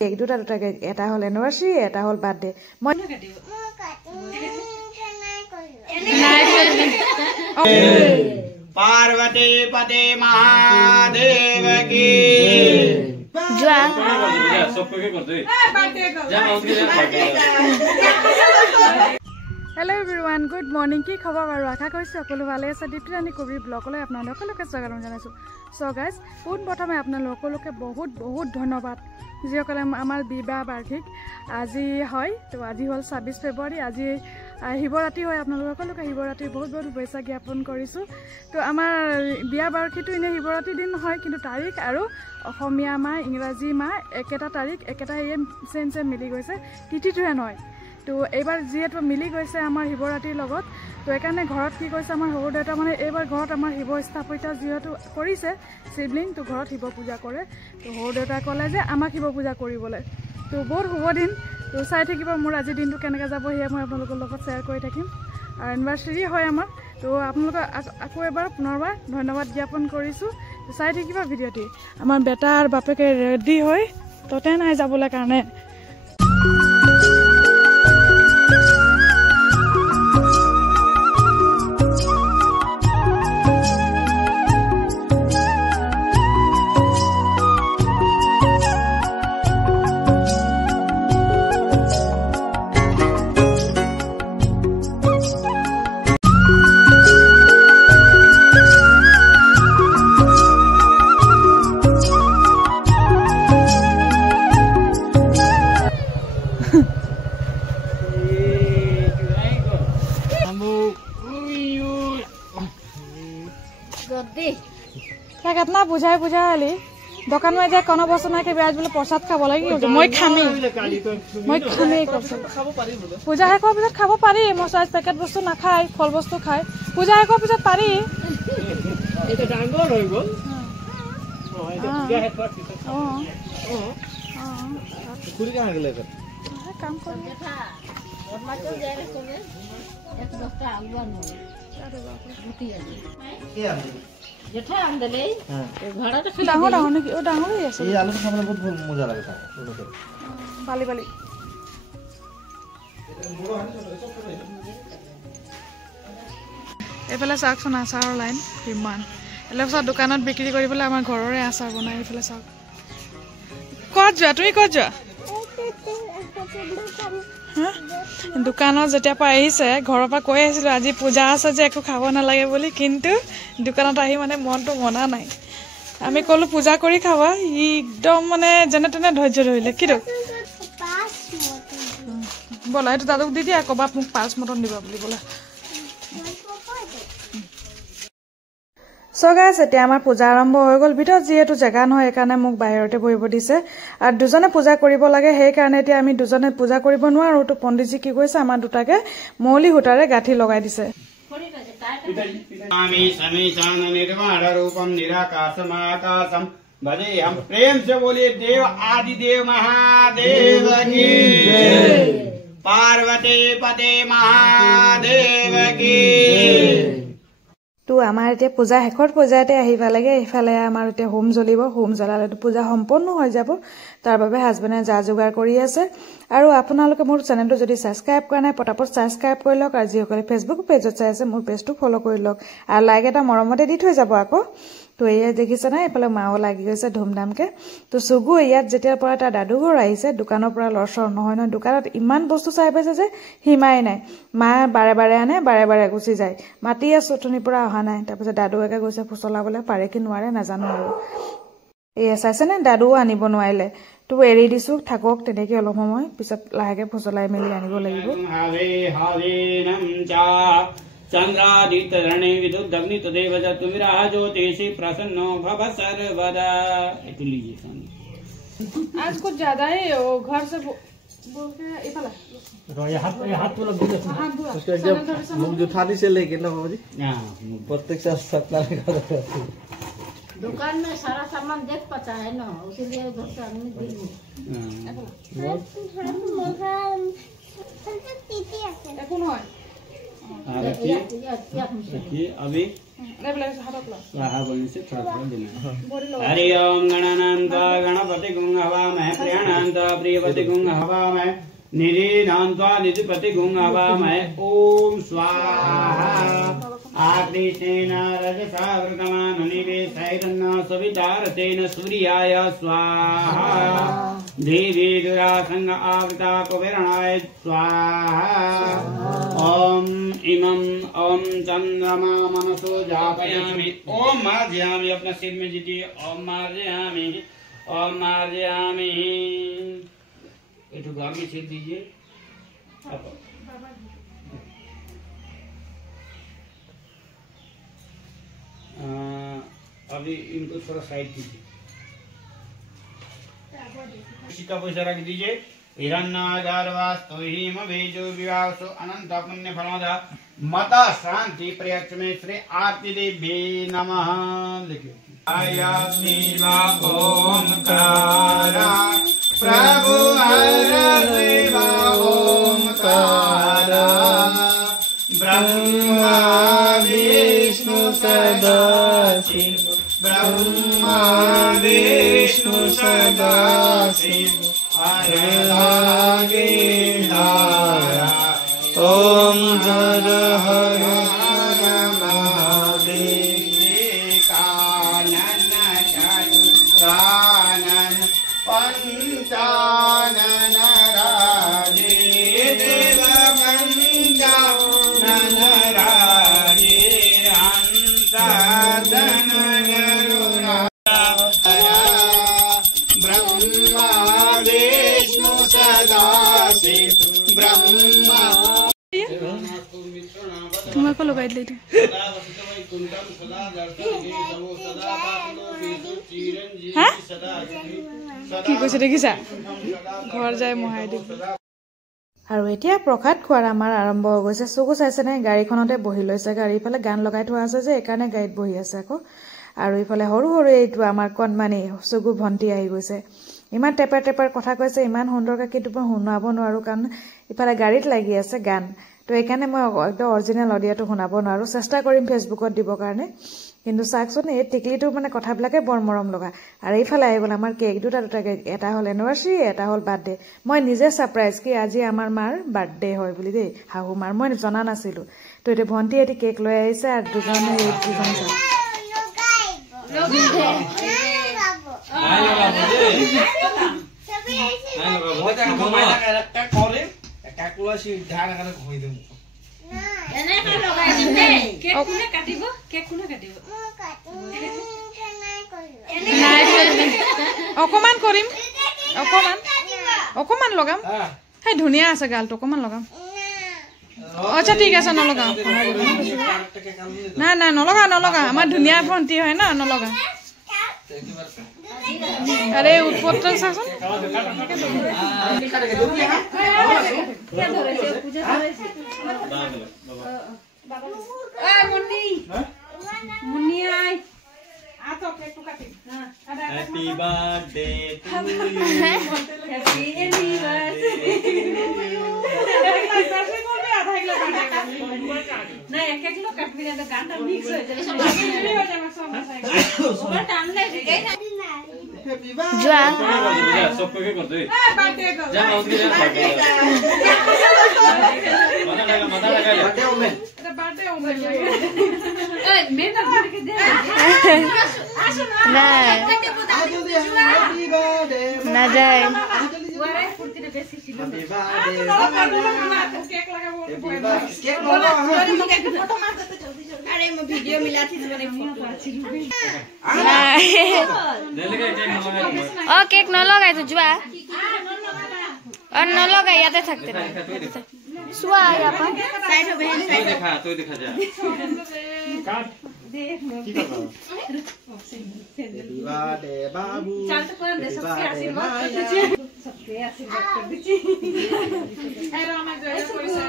Cake দুটা cake এটা হল এনিভাৰ্সাৰি এটা হল বাৰ্থডে মই पार्वती पते महादेव की हेलो एवरीवन गुड मॉर्निंग की खबर बार आशा कर सकलो भाले আছে দীপ্তিৰাণী কবিৰ ব্লগলৈ আপোনালোকলৈকে স্বাগতম জনাইছো সো গাইজ পোনপ্ৰথমে আপোনালোকলৈকে বহুত বহুত ধন্যবাদ যিসকলে আমাৰ বিবাহ বাৰ্ষিক আজি হয় তো আজি হল 26 ফেব্ৰুৱাৰী আজি শিৱৰাত্ৰি হয় আপোনালোকলৈকে শিৱৰাত্ৰিৰ বহুত বহুত শুভেচ্ছা জ্ঞাপন কৰিছো তো আমাৰ বিয়া বাৰ্ষিকটো ইনে শিৱৰাত্ৰি দিন নহয় কিন্তু তাৰিখ আৰু অসমীয়া মাহ ইংৰাজী মাহ একেটা তাৰিখ একেটা সেম মিলি গৈছে তিথিটোহে নহয় তো এইবাৰ যেহেতু মিলি গৈছে আমাৰ শিৱৰাত্ৰিৰ লগত তো একাৰণে ঘৰত কি কৈছে আমাৰ সৰু দেউতা মানে এইবাৰ ঘৰত আমাৰ শিৱ স্থাপত্য যেহেতু কৰিছে শিৱলিং তো ঘৰত শিৱ পূজা কৰে তো সৰু দেউতা ক'লে যে আমাক শিৱ পূজা কৰিবলৈ তো বহুত শুভ দিন তো চাই থাকিব মোৰ আজি দিনটো কেনেকৈ যাব সেয়া মই আপোনালোকৰ লগত শ্বেয়াৰ কৰি থাকিম আৰু এনিভাৰ্সাৰি হয় আমাৰ তো আপোনালোকক আকৌ এবাৰ পুনৰবাৰ ধন্যবাদ জ্ঞাপন কৰিছোঁ চাই থাকিব ভিডিঅ'টি আমাৰ বেটা আৰু বাপেকে ৰেডি হৈ ততে নাই যাবলৈ কাৰণে कितना बुझाई बुझाली दোकान में जाए कोनो बस्तु ना के आज बोले प्रसाद खाब लगी मैं खामी पूजा শেষ হোৱাৰ পিছত খাব পাৰি মই সাইজ পেকেট বস্তু না খাই ফল বস্তু খাই पूजा শেষ হোৱাৰ পিছত পাৰি এটা ডাঙৰ হৈ গল এটা পূজা শেষ হোৱাৰ পিছত খুলি কাম গলে কাম কৰি বদমাটো যায় কোনে এক দহটা আলু আনো আরে বাপ রুটি আনি কি আনি जेठा आंदले भाड़ा तो डांगो डांगो ने ओ डांगो ही আছে এই আলু খাবলৈ বহুত মজা লাগে তা বালি বালি এফালে চাওকচোন আচাৰৰ লাইন কিমান এলেপছা দোকানত বিক্ৰী কৰিবলৈ আমাৰ ঘৰৰে আচাৰ বনাই এফালে চাওক ক'ত যোৱা তুমি ক'ত যোৱা দোকানত যেতিয়া পৰা আহিছে ঘৰৰ পৰা কৈ আহিছিলোঁ আজি পূজা আছে যে একো খাব নালাগে বুলি কিন্তু দোকানত আহি মানে মনটো মনা নাই আমি ক'লো পূজা কৰি খাবা একদম মানে যেনে তেনে ধৈৰ্য ধৰিলে কিটো বলা এইটো দাদুক দি দিয়া ক'বা মোক 5 মটন দিবা বুলি বলা সো গাইস এতিয়া আমাৰ পূজা আৰম্ভ হৈ গল ভিতৰত যেহেতু জাগা নহয় একাৰণে মোক বাহিৰতে বহিব দিছে আৰু দুজনে পূজা কৰিব লাগে সেই কাৰণে এতিয়া আমি দুজনে পূজা কৰিব নোৱাৰো তো পণ্ডিতজি কি কৈছে আমাৰ দুটাকে মৌলি হুটাৰে গাঠি লগাই দিছে स्वामी समीचान निर्वाण रूपम निराकाशम आकाशम भजे हम प्रेम से बोलिए देव आदि देव महादेव की पार्वती पते महादेव की তো আমাৰ এতিয়া পূজা শেষৰ পৰ্যায়তে আহিবা লাগে ইফালে আমাৰ এতিয়া হোম জ্বলিব হোম জ্বলালে পূজা সম্পূৰ্ণ হৈ যাব তাৰ বাবে হাজবেণ্ডে যা যোগাৰ কৰি আছে আৰু আপোনালোকে মোৰ চেনেলটো যদি সাবস্ক্ৰাইব কৰা নাই পটাপট সাবস্ক্ৰাইব কৰি লওক আৰু যিসকলে ফেচবুক পেজত চাই আছে মোৰ পেজটো ফলো কৰি লওক আৰু লাইক এটা মৰমতে দি থৈ যাব আকৌ তো এয়া দেখিছে না এফালে মাও লাগি গৈছে ধুমধামকে তো সুগু ইয়াত যেতিয়াৰ পৰা তাৰ দাদু ঘৰ আহিছে দোকানৰ পৰা লৰচৰ নহয় নহয় দোকানত ইমান বস্তু চাই পাইছে যে হিমাই নাই মা বাৰে বাৰে আনে বাৰে বাৰে গুচি যায় মাতি আছো অথনিৰ পৰা অহা নাই তাৰপিছত দাদু একে গৈছে ফুচলাবলৈ পাৰে কি নোৱাৰে নাজানো আৰু এয়া চাইছেনে দাদুও আনিব নোৱাৰিলে তো এৰি দিছো থাকক তেনেকে অলপ সময় পিছত লাহেকে ফুচলাই মেলি আনিব লাগিব चंद्रादितरणे विदुद्धग्नि तदेव तुमिराह ज्योतिषी प्रसन्नो भव सर्वदा ये लीजिए स्वामी आज कुछ ज्यादा ही घर से बोल के इफाला ये हाथ तो लग गया उसको एकदम मुंह जुठानी से लेके ना बाबूजी हां प्रत्येक से सत्ता लगा दुकान में सारा सामान देख पाता है ना इसलिए उधर से आदमी दिल এখন হয় देखिए अभी स्वाहा बोलने से थोड़ा थोड़ा देना। हरि ओम गणानान्त्वा गणपतिगुं हवामहे प्रियाणान्त्वा प्रियपतिगुं हवामहे निधिनान्त्वा निधिपतिगुं हवामहे ओम स्वाहा। आकृतेन रजसा वृतमाननिवेशैरन्न सवितारतेन सूर्याय स्वाहा। देवी दुरासंग आवृता कुबेरणाय स्वाहा। ओम इमं ओम चंद्रमा मनसो जापयामि। ओम मार्जयामि, अपना सिर में जीतिए। ओम मार्जयामि, ओम मार्जयामि। एक घर में छीट दीजिए। अभी इनको थोड़ा साइड कीजिए। का पैसा रख दीजिए। हिरण्यवास्तु हिम बीजो विवासो अनंत पुण्य फलदा मता शांति प्रयक्ष में श्री आरती देवी नमः लिखिए। आया शिवा ओमकारा प्रभु हर शिवा ओमकारा ब्रह्मा विष्णु सदाशिव ब्रह्मा विष्णु सदाशिव ओम हर हर महादेव कानन चतुरानन पंचानन राजे देव पंचानन राजे हंसदन गरुड़ा ब्रह्मा विष्णु सदाशिव ब्रह्मा তোমাকে লগাই দিলে কি কৈছে দেখিছা ঘৰ যায় মহাই দিব। আৰু এতিয়া প্ৰসাদ খোৱাৰ আমাৰ আৰম্ভ হৈ গৈছে। চকু চাইছে নে গাড়ীখনতে বহি লৈছে। গাড়ী ইফালে গান লগাই থোৱা আছে যে এইকাৰণে গাড়ীত বহি আছে আকৌ। আৰু ইফালে সৰু সৰু এইটো আমাৰ কণমানি চকু ভণ্টি আহি গৈছে। ইমান টেপাৰ টেপাৰ কথা কৈছে, ইমান সুন্দৰকৈ কিন্তু মই শুনাব নোৱাৰো কাৰণ ইফালে গাড়ীত লাগি আছে গান। তো এইকাৰণে মই একদম অৰিজিনেল অডিঅ'টো শুনাব নোৱাৰো। চেষ্টা কৰিম ফেচবুকত দিবৰ কাৰণে। কিন্তু চাওকচোন এই টিকলিটো মানে কথাবিলাকে বৰ মৰম লগা। আৰু এইফালে আহি গ'ল আমাৰ কেক দুটা কেক। এটা হ'ল এনিভাৰ্চাৰী, এটা হ'ল বাৰ্থডে। মই নিজে ছাৰপ্ৰাইজ কি আজি আমাৰ মাৰ বাৰ্থডে হয় বুলি দেই, শাহু মাৰ। মই জনা নাছিলো। তো এতিয়া ভণ্টি এটি কেক লৈ আহিছে আৰু দুজনে দুজন চাওক। অকমান কৰিম, অকমান লগাম। সেই ধুনীয়া আছে গালটো, অকমান লগাম। আচ্ছা ঠিক আছে, নলগাও। নাই নাই নলগা নলগা, আমাৰ ধুনীয়া ভণ্টি হয় ন, নলগা। আরে উৎপত্তি চাচোন Happy birthday to you. Happy anniversary. না এক এক লোক কাটবি না, গানটা মিক্স হয়ে যাবে। ওটা টানলে যা সব কে করতে বার্থডে কর যা ওদিকে যা মাথা লাগা বার্থডে ওমে এটা বার্থডে ওমে এই মেয়েটা দিকে দে আসো না না যায় ওরে ফুর্তিতে বেশি ছিল Happy birthday কেক লাগাবো কেক লাগাও ফটো মার দিতে জলদি জলদি আরে मैं वीडियो मिला थी तो मैंने फोटो अच्छी ओ केक न लगाए तो जुआ और न लगाए याते थकते सुआ आया पर साइड हो बहन तो दिखा जा काट देख लो की कर रहा हैप्पी बर्थडे बाबू चल तो कर दे सबके आशीर्वाद कर दीजिए सबके आशीर्वाद कर दीजिए ए रामा जय पैसा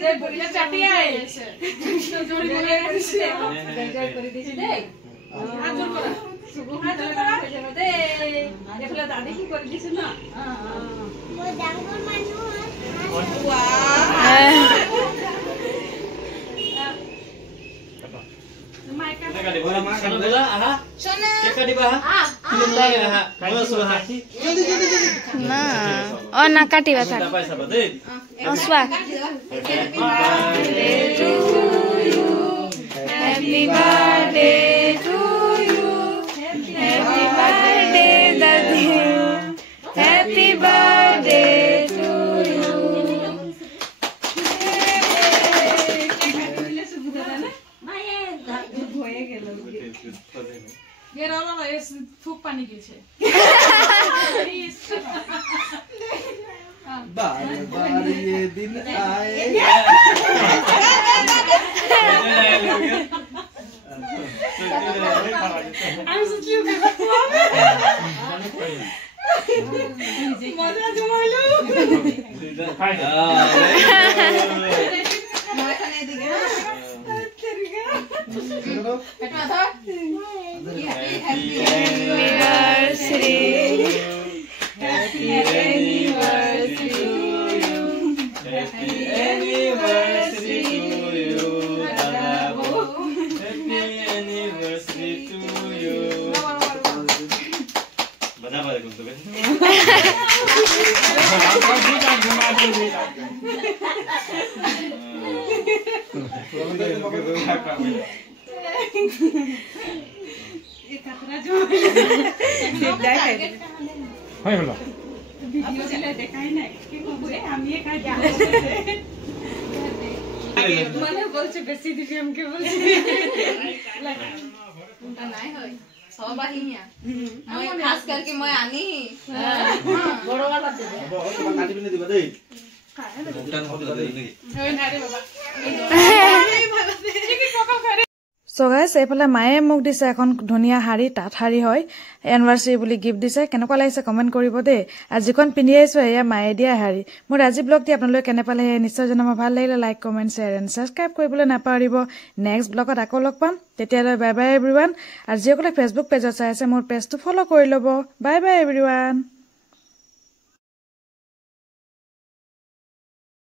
जय बढ़िया चाटिया है तो जोड़ी बोले जय कर दीजिए दे हाथ जोड़ करा सुबह हाथ जोड़ करा दे देखला दादी की कर दीजिए ना हां वो डांगो मानू वाह माइका না ও না কাটিবা থাক ও সোৱা happy birthday to you happy birthday দাদি হ্যাপি বার্থডে টু ইউ ফুক পানি গেছে बार बार ये दिन आए বলছে বেশি দিবি আমাকে বলছে নাই হয় সব আহিয়া মই খাস करके মই আনি বড় वाला দে বাবা কাটি বিনে দিবা দেই ভুটান হবে দেই ওই না রে বাবা এই ভালো দে ঠিক পকাও করে সো গাইস এইফালে মায়ে মোক দিছে এখন ধুনিয়া শাড়ী তাঁত শাড়ী হয় এনিভাৰ্সাৰী বুলি গিফট দিছে কেনেকুৱা লাগিছে কমেন্ট কৰিব দেই আৰু যিখন পিন্ধি আহিছো এয়া মায়ে দিয়া শাড়ী মোৰ আজি ব্লগটি আপোনালোকে কেনে পালে নিশ্চয় জনাব ভাল লাগিলে like comment share and subscribe কৰিবলৈ নাপাহৰিব নেক্সট ব্লগত আকৌ লগ পাম তেতিয়ালৈ বাই বাই এভৰিৱান আৰু যিসকলে ফেচবুক পেজত চাই আছে মোৰ পেজটো ফলো কৰি ল'ব বাই বাই এভৰিৱান